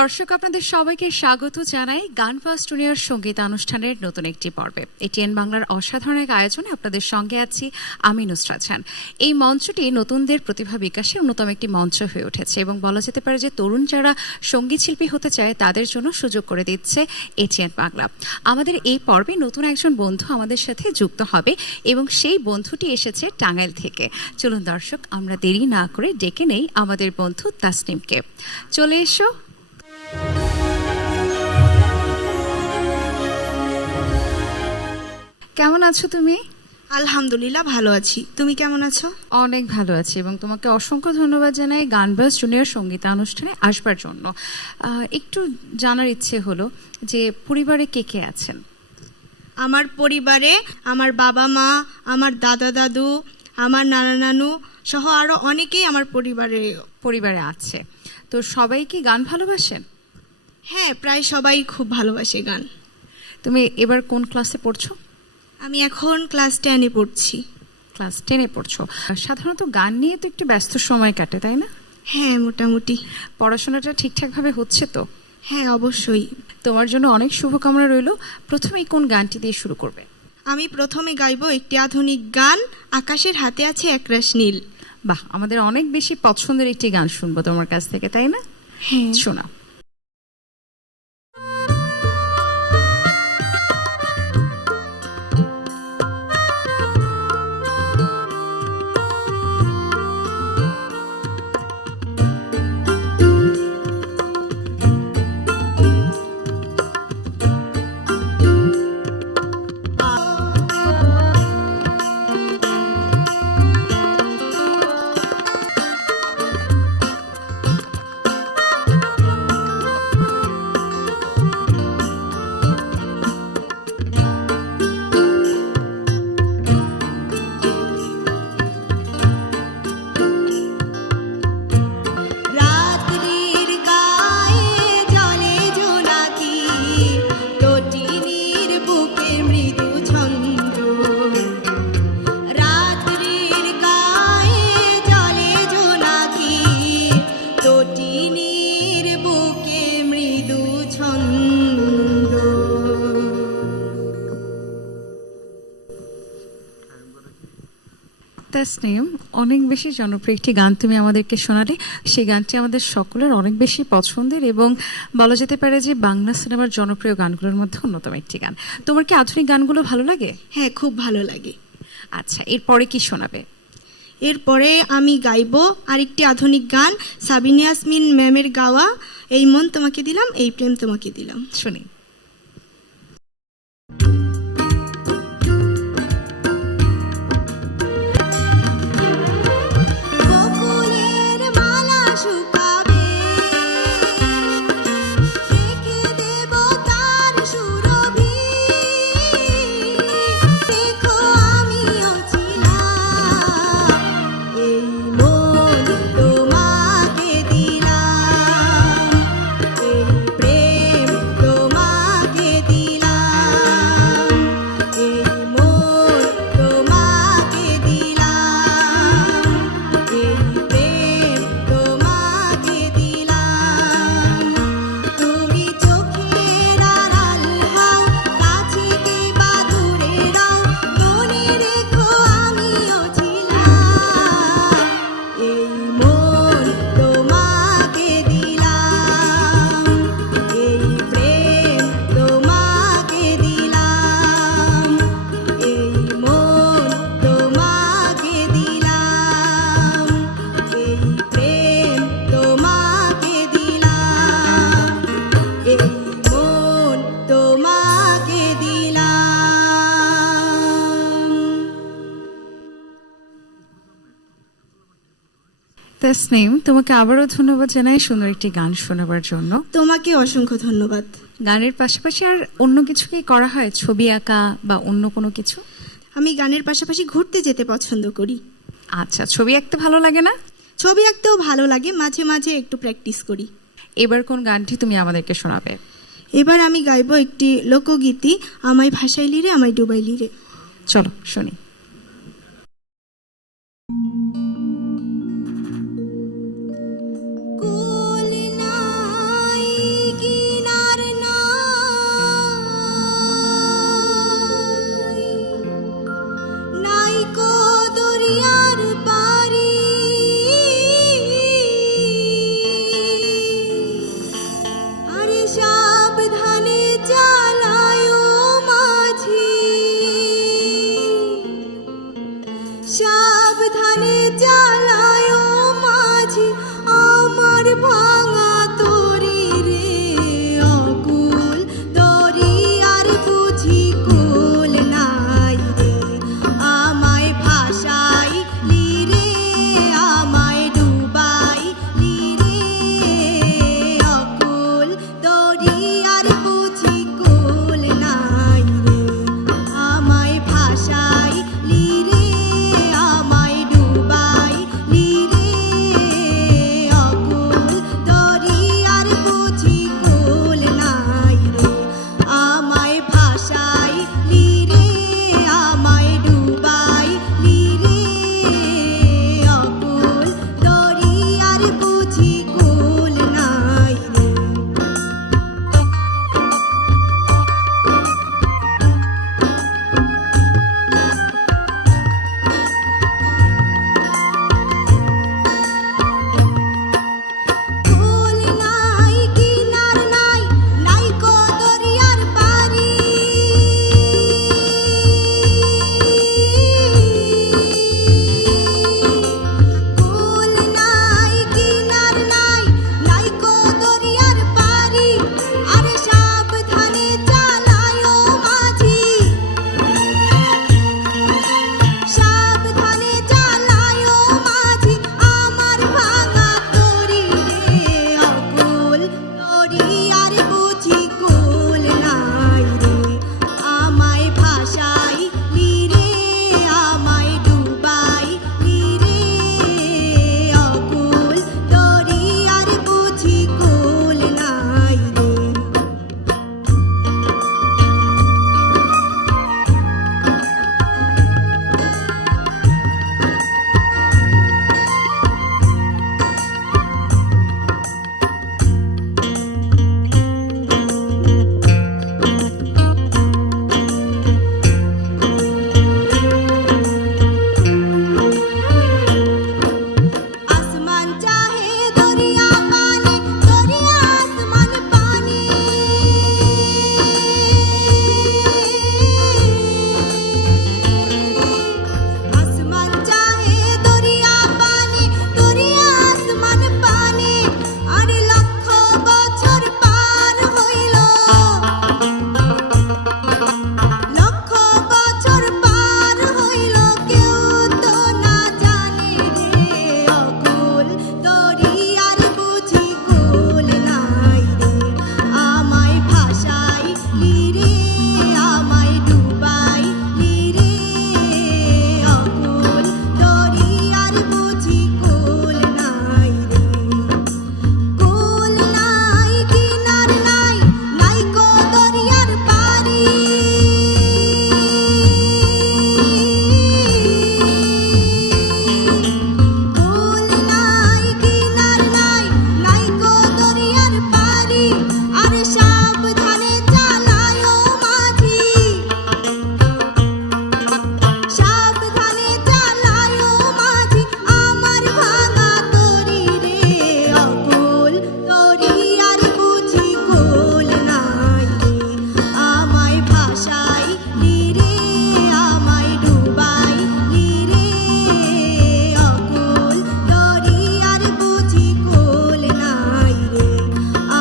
দর্শক আপনাদের সবাইকে স্বাগত জানাই গান ফার্স্ট জুনিয়র সঙ্গীত অনুষ্ঠানের নতুন একটি পর্বে। এটিএন বাংলার অসাধারণ এক আয়োজনে আপনাদের সঙ্গে আছি আমি নুসরাত জাহান। এই মঞ্চটি নতুনদের প্রতিভা বিকাশের অন্যতম একটি মঞ্চ হয়ে উঠেছে এবং বলা যেতে পারে যে তরুণ যারা সঙ্গীত শিল্পী হতে চায় তাদের জন্য সুযোগ করে দিচ্ছে এটিএন বাংলা। আমাদের এই পর্বে নতুন একজন বন্ধু আমাদের সাথে যুক্ত হবে এবং সেই বন্ধুটি এসেছে টাঙ্গাইল থেকে। চলুন দর্শক আমরা দেরি না করে ডেকে নেই আমাদের বন্ধু তাসনিমকে। চলে এসো। কেমন আছো তুমি? আলহামদুলিল্লাহ ভালো আছি, তুমি কেমন আছো? অনেক ভালো আছি এবং তোমাকে অসংখ্য ধন্যবাদ জানাই গান ফার্স্ট জুনিয়র সঙ্গীতানুষ্ঠানে আসবার জন্য। একটু জানার ইচ্ছে হলো যে পরিবারে কে কে আছেন? আমার পরিবারে আমার বাবা মা, আমার দাদা দাদু, আমার নানা নানু সহ আরো অনেকেই আমার পরিবারে আছে। তো সবাই কি গান ভালোবাসেন? হ্যাঁ, প্রায় সবাই খুব ভালোবাসে গান। তুমি এবার কোন ক্লাসে পড়ছো? আমি এখন ক্লাস 10-এ পড়ছি। ক্লাস 10-এ পড়ছো। সাধারণত গান নিয়ে তো একটু ব্যস্ত সময় কাটে, তাই না? হ্যাঁ, মোটামুটি। পড়াশোনাটা ঠিকঠাকভাবে হচ্ছে তো? হ্যাঁ, অবশ্যই। তোমার জন্য অনেক শুভকামনা রইল। প্রথমেই কোন গানটি দিয়ে শুরু করবে? আমি প্রথমে গাইবো একটি আধুনিক গান, আকাশের হাতে আছে একরাশ নীল। বাহ, আমাদের অনেক বেশি পছন্দের একটি গান শুনবো তোমার কাছ থেকে, তাই না? হ্যাঁ, শোনা। তাসনিম, অনেক বেশি জনপ্রিয় একটি গান তুমি আমাদেরকে শোনালে। সেই গানটি আমাদের সকলের অনেক বেশি পছন্দের এবং বলা যেতে পারে যে বাংলা সিনেমার জনপ্রিয় গানগুলোর মধ্যে অন্যতম একটি গান। তোমার কি আধুনিক গানগুলো ভালো লাগে? হ্যাঁ, খুব ভালো লাগে। আচ্ছা, এরপরে কি শোনাবে? এরপরে আমি গাইবো আরেকটি আধুনিক গান, সাবিনা ইয়াসমিন ম্যামের গাওয়া, এই মন তোমাকে দিলাম, এই প্রেম তোমাকে দিলাম। শুনি। তাসনিম, তোমাকে আবারও ধন্যবাদ জানাই সুন্দর একটি গান শোনাবার জন্য। তোমাকে অসংখ্য ধন্যবাদ। গানের পাশাপাশি আর অন্য কিছু কি করা হয়? ছবি আঁকা বা অন্য কোনো কিছু? আমি গানের পাশাপাশি ঘুরতে যেতে পছন্দ করি। আচ্ছা, ছবি আঁকতে ভালো লাগে না? ছবি আঁকতেও ভালো লাগে, মাঝে মাঝে একটু প্র্যাকটিস করি। এবার কোন গানটি তুমি আমাদেরকে শোনাবে? এবার আমি গাইবো একটি লোকগীতি, আমায় ভাসাইলি রে আমায় ডুবাইলি রে। চলো শুনি। কুল নাই সাবধানে চালায় মাঝি আমার ভাঙা তরি রে, অকুল দরিয়ার বুঝি কুল নাই রে, আমায় ভাসাই লিরে, আমায় ডুবাই লিরে, অকুল দরিয়ার বুঝি কুল নাই রে, আমায় ভাসাই লিরে, আমায় ডুবাই লিরে, অকুল দরিয়ার বুঝি কুল নাই রে, আমায় ভাসাই লিরে, আমায় ডুবাই লিরে, অকুল দরিয়ার বুঝি কুল নাই রে। কুল নাই কিনার নাই, নাই কো দরিয়ার পারি, কুল নাই কিনার নাই, নাই কো দরিয়ার পারি, আরে সাবধানে চালায় মাঝি, সাবধানে চালায় মাঝি আমার ভাঙা তরি রে, অকুল দরিয়ার বুঝি কুল নাই রে, আমায় ভাসাই লিরে, আমায় ডুবাই লিরে, অকুল দরিয়ার বুঝি কুল নাই রে। আসমান চাহে দরিয়া পানে, দরিয়া আসমান পানে, আসমান চাহে দরিয়া পানে, দরিয়া আসমান পানে, আরে লক্ষ বছর পার হইল, লক্ষ বছর পার হইল, কেউ তো না জানে রে, অকুল দরিয়ার বুঝি কুল নাই রে, আমায় ভাসাই লিরে, আমায় ডুবাই লিরে, অকুল দরিয়ার বুঝি কুল নাই রে, কুল নাই কিনার নাই, নাই কো দরিয়ার পারি, কুল নাই কিনার নাই, নাই কো দরিয়ার পারি, আরে সাবধানে চালায় মাঝি, সাবধানে চালায় মাঝি আমার ভাঙা তরি রে, অকুল দরিয়ার বুঝি কুল নাই রে, আমায় ভাসাই লিরে, আমায় ডুবাই লিরে, অকুল দরিয়ার বুঝি কুল নাই রে,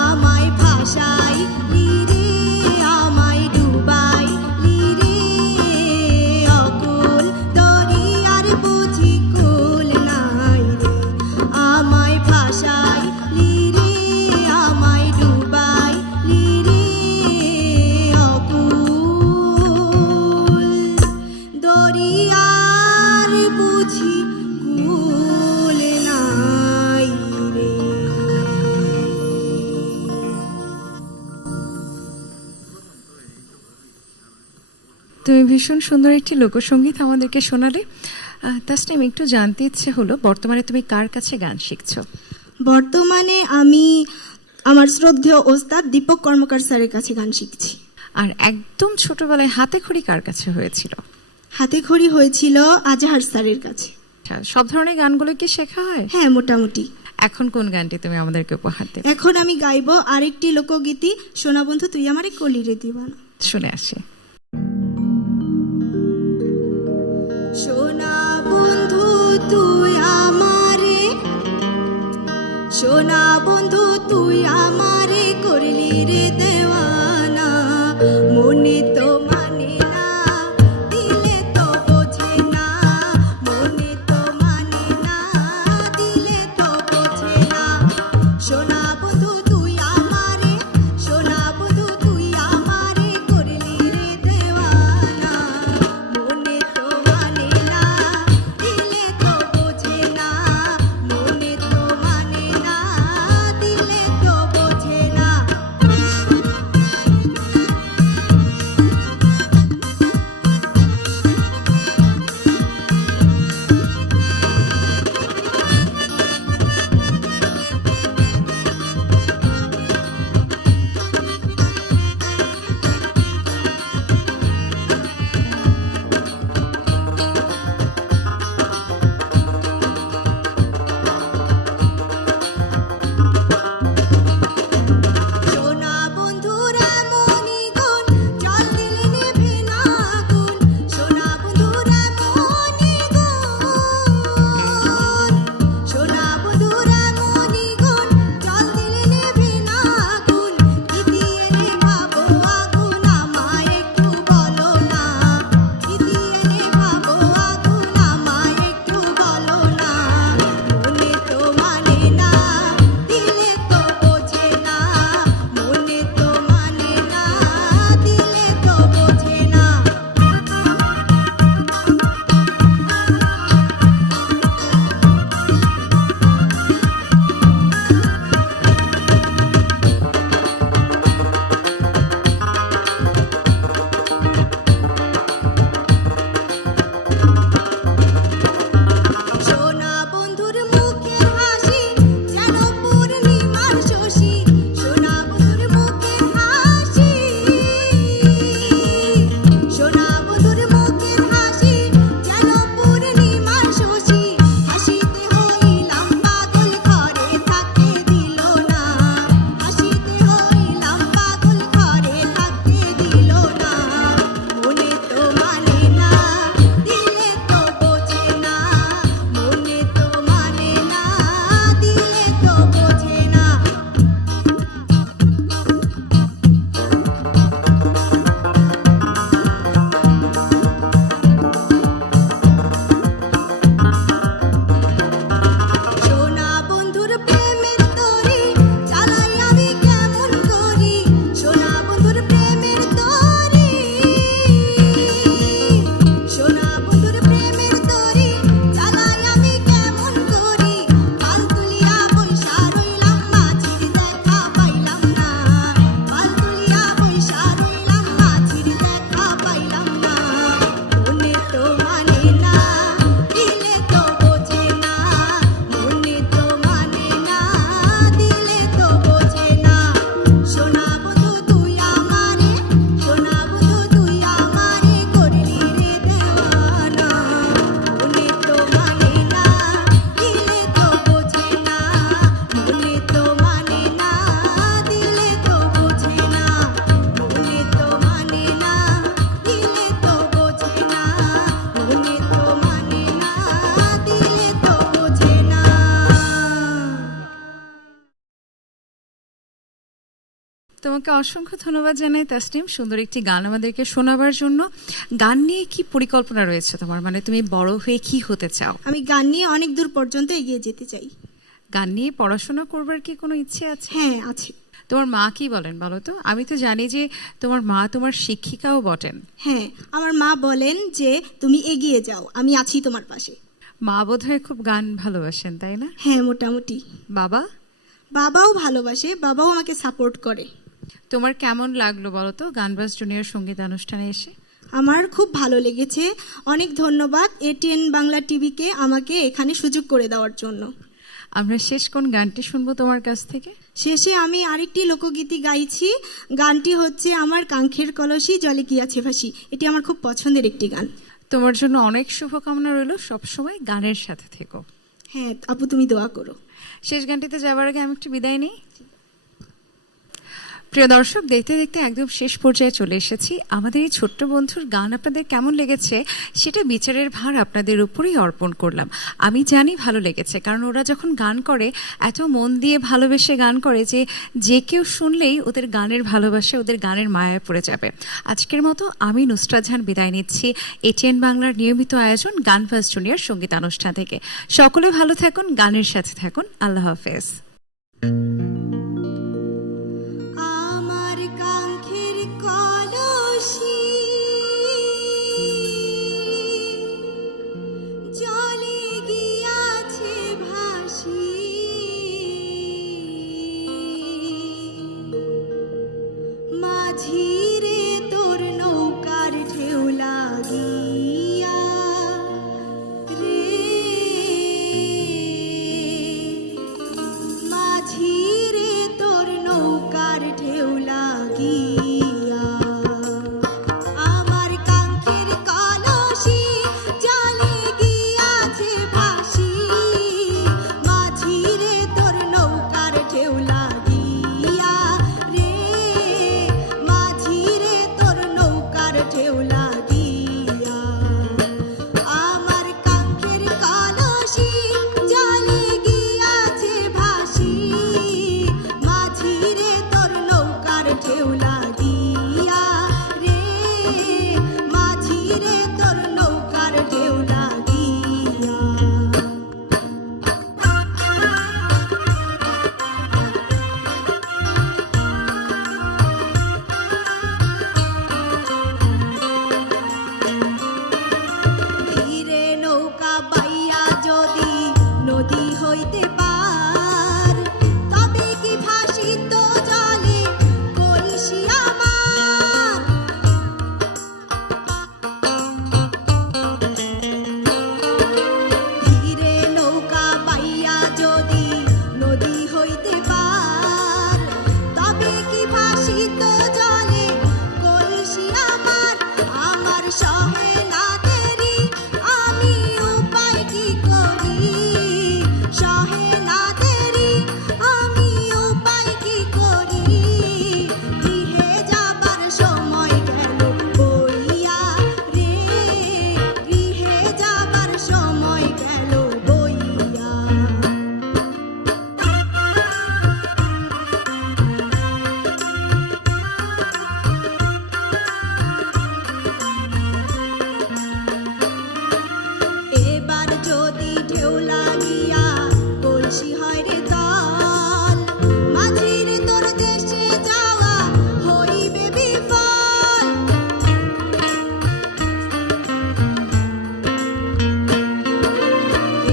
আমায় ভাসাই লিরে, আমায় ডুবাই লিরে, অকুল দরিয়ার বুঝি কুল নাই রে, আমায় ভাসাই লিরে, আমায় ডুবাই লিরে, অকুল দরিয়ার বুঝি কুল নাই রে। তুমি ভীষণ সুন্দর একটি লোকসঙ্গীত আমাদেরকে শোনালে। তাসনিম, একটু জানতে ইচ্ছে হলো, বর্তমানে তুমি কার কাছে গান শিখছো? বর্তমানে আমি আমার শ্রদ্ধেয় ওস্তাদ দীপক কর্মকার স্যারের কাছে গান শিখছি। আর একদম ছোটবেলায় হাতে খড়ি কার কাছে হয়েছিল? হাতে খড়ি হয়েছিল আজাহার স্যারের কাছে। আচ্ছা, সব ধরনের গানগুলো কি শেখা হয়? হ্যাঁ, মোটামুটি। এখন কোন গানটি তুমি আমাদেরকে উপহার দেবে? এখন আমি গাইবো আরেকটি লোকগীতি, সোনা বন্ধু তুই আমারে কলিরে দিবানা। শুনে আসি। সোনা তুই আমারে, সোনা বন্ধু তুই আমারে করলি রে দেওয়ানা, মনে তো মানে না দিলে তো বোঝে না, মনে তো মানে না দিলে তো বোঝে না, সোনা বন্ধু তুই আমারে, সোনা বন্ধু তুই আমারে করলি রে দেওয়ানা, মনে তো মানে না দিলে তো বোঝে না, মনে তো মানে না দিলে তো বোঝে না। সোনা বন্ধুরা মনিগুণ জল দিলে নেভে না আগুন, সোনা বন্ধুরা মনিগুণ, সোনা বন্ধুরা মনিগুণ জল দিলে নেভে না আগুন, কি দিয়ে নেভাবো আগুন আমায় একটু বলো না, কি দিয়ে নেভাবো আগুন আমায় একটু বলো না, মনে তো মানে না দিলে তো বোঝে না, মনে তো মানে না দিলে তো বোঝে না। সোনা বন্ধুর মুখের হাসি যেন পূর্ণিমার শশী, সোনা বন্ধুর মুখের হাসি, সোনা বন্ধুর মুখের হাসি যেন পূর্ণিমার শশী, হাসিতে হইলাম পাগল ঘরে থাকতে দিল না, হাসিতে হইলাম পাগল ঘরে থাকতে দিল না, মনে তো মানে না দিলে তো বোঝে না, মনে তো মানে না দিলে তো বোঝে না। সোনা বন্ধুর প্রেমের তরি চালাই আমি কেমন করি, সোনা বন্ধুর প্রেমের তরি, সোনা বন্ধুর প্রেমের তরি চালাই আমি কেমন করি, পাল তুলিয়া বৈশা রইলাম মাঝির দেখা পাইলাম না, পাল তুলিয়া বৈশা রইলাম মাঝির দেখা পাইলাম না, মনে তো মানে না দিলে তো বোঝে না, মনে তো মানে না দিলে তো বোঝে না, সোনা বন্ধু তুই আমারে, সোনা বন্ধু তুই আমারে করলি রে দেওয়ানা, মনে তো মানে না দিলে তো বোঝে না, মনে তো মানে না দিলে তো বোঝে না, মনে তো মানে না দিলে তো বোঝে না, মনে তো মানে না দিলে তো বোঝে না। তোমাকে অসংখ্য ধন্যবাদ জানাই তাসনিম, সুন্দর একটি গান আমাদেরকে শোনাবার জন্য। গান নিয়ে কি পরিকল্পনা রয়েছে তোমার, মানে তুমি বড় হয়ে কি হতে চাও? আমি গান নিয়ে অনেক দূর পর্যন্ত এগিয়ে যেতে চাই। গান নিয়ে পড়াশোনা করবার কি কোনো ইচ্ছে আছে? হ্যাঁ আছে। তোমার মা কি বলেন বলো তো? আমি তো জানি যে তোমার মা তোমার শিক্ষিকাও বটেন। হ্যাঁ, আমার মা বলেন যে তুমি এগিয়ে যাও, আমি আছি তোমার পাশে। মা বোধহয় খুব গান ভালোবাসেন, তাই না? হ্যাঁ মোটামুটি। বাবা? বাবাও ভালোবাসে, বাবাও আমাকে সাপোর্ট করে। তোমার কেমন লাগলো বলো তো গানবাজ জুনিয়র সঙ্গীত অনুষ্ঠানে এসে? আমার খুব ভালো লেগেছে। অনেক ধন্যবাদ এটিএন বাংলা টিভিকে আমাকে এখানে সুযোগ করে দেওয়ার জন্য। আমরা শেষ কোন গানটি শুনবো তোমার কাছ থেকে? শেষে আমি আরেকটি লোকগীতি গাইছি। গানটি হচ্ছে আমার কাঙ্ক্ষের কলসি জলে গিয়াছে ভাসি। এটি আমার খুব পছন্দের একটি গান। তোমার জন্য অনেক শুভকামনা রইল, সবসময় গানের সাথে থেকো। হ্যাঁ আপু, তুমি দোয়া করো। শেষ গানটিতে যাবার আগে আমি একটু বিদায় নিই। প্রিয় দর্শক, দেখতে দেখতে একদম শেষ পর্যায়ে চলে এসেছি। আমাদের এই ছোট্ট বন্ধুর গান আপনাদের কেমন লেগেছে সেটা বিচারের ভার আপনাদের উপরেই অর্পণ করলাম। আমি জানি ভালো লেগেছে, কারণ ওরা যখন গান করে এত মন দিয়ে ভালোবেসে গান করে যে যে কেউ শুনলেই ওদের গানের ভালোবাসে, ওদের গানের মায়ায় পড়ে যাবে। আজকের মতো আমি নুসরাত জাহান বিদায় নিচ্ছি এটিএন বাংলার নিয়মিত আয়োজন গান ফার্স্ট জুনিয়র সঙ্গীতানুষ্ঠান থেকে। সকলে ভালো থাকুন, গানের সাথে থাকুন। আল্লাহ হাফেজ। আমার কাঙ্ক্ষের কলসি জলে গিয়াছে ভাসি, মাঝি রে তোর নৌকার ঢেউ লাগিয়া রে, মাঝি রে তোর নৌকার ঢেউ লাগিয়া। আমার কাঙ্ক্ষের কলসি জলে গিয়াছে ভাসি, মাঝি রে তোর নৌকার ঢেউ লাগিয়া রে, মাঝি রে তোর নৌকার ঢেউ লাগিয়া। আমার কাঙ্ক্ষের কলসি জলে গিয়াছে ভাসি, মাঝি রে তোর নৌকার ঢেউ লাগিয়া রে, মাঝি রে তোর নৌকার ঢেউ লাগিয়া। ধীরে নৌকা বাইয়া যদি নদী হইতে পার, তবে কি ভাসিত জলে কলসি আমার। ধীরে নৌকা বাইয়া যদি নদী হইতে পার, তবে কি ভাসিত জলে কলসি আমার। আমার সহে না দেরি, আমি উপায় কি করি, সহে না দেরি, আমি উপায় কি করি। গৃহে যাবার সময় গেল বইয়া রে, গৃহে যাবার সময় গেল বইয়া। এবার যদি ঢেউ লাগিয়া কলসি হয় রে দল, মাঝির তোর দেশে যাওয়া হইবে বিফল।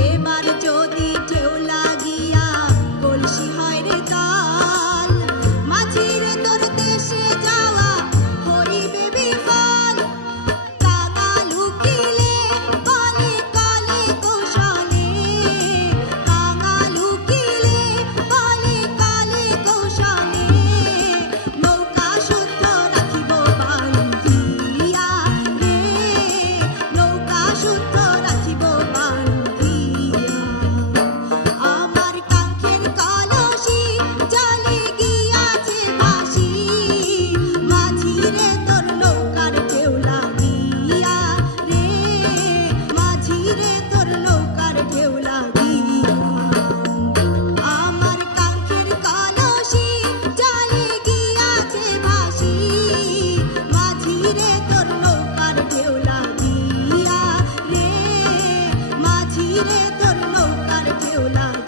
এবার যদি ঢেউ লাগিয়া কলসি হয় রে দল, মাঝির তোর দেশে যাওয়া হইবে বিফল। কাঙাল উকিলে বলে কালে কৌশলে, কাঙাল উকিলে বলে কালে কৌশলে, নৌকা শুদ্ধ রাখিব বান্ধিয়া রে, নৌকা শুদ্ধ রাখিব বান্ধিয়া। আমার কাঙ্ক্ষের কলসি জলে গিয়াছে ভাসি, মাঝি রে তোর নৌকার ঢেউ লাগিয়া রে, মাঝি রে তোর নৌকার ঢেউ লাগিয়া। আমার কাঙ্ক্ষের কলসি জলে গিয়াছে ভাসি, মাঝি রে তোর নৌকার ঢেউ লাগিয়া রে, মাঝি রে তোর নৌকার ঢেউ লাগিয়া।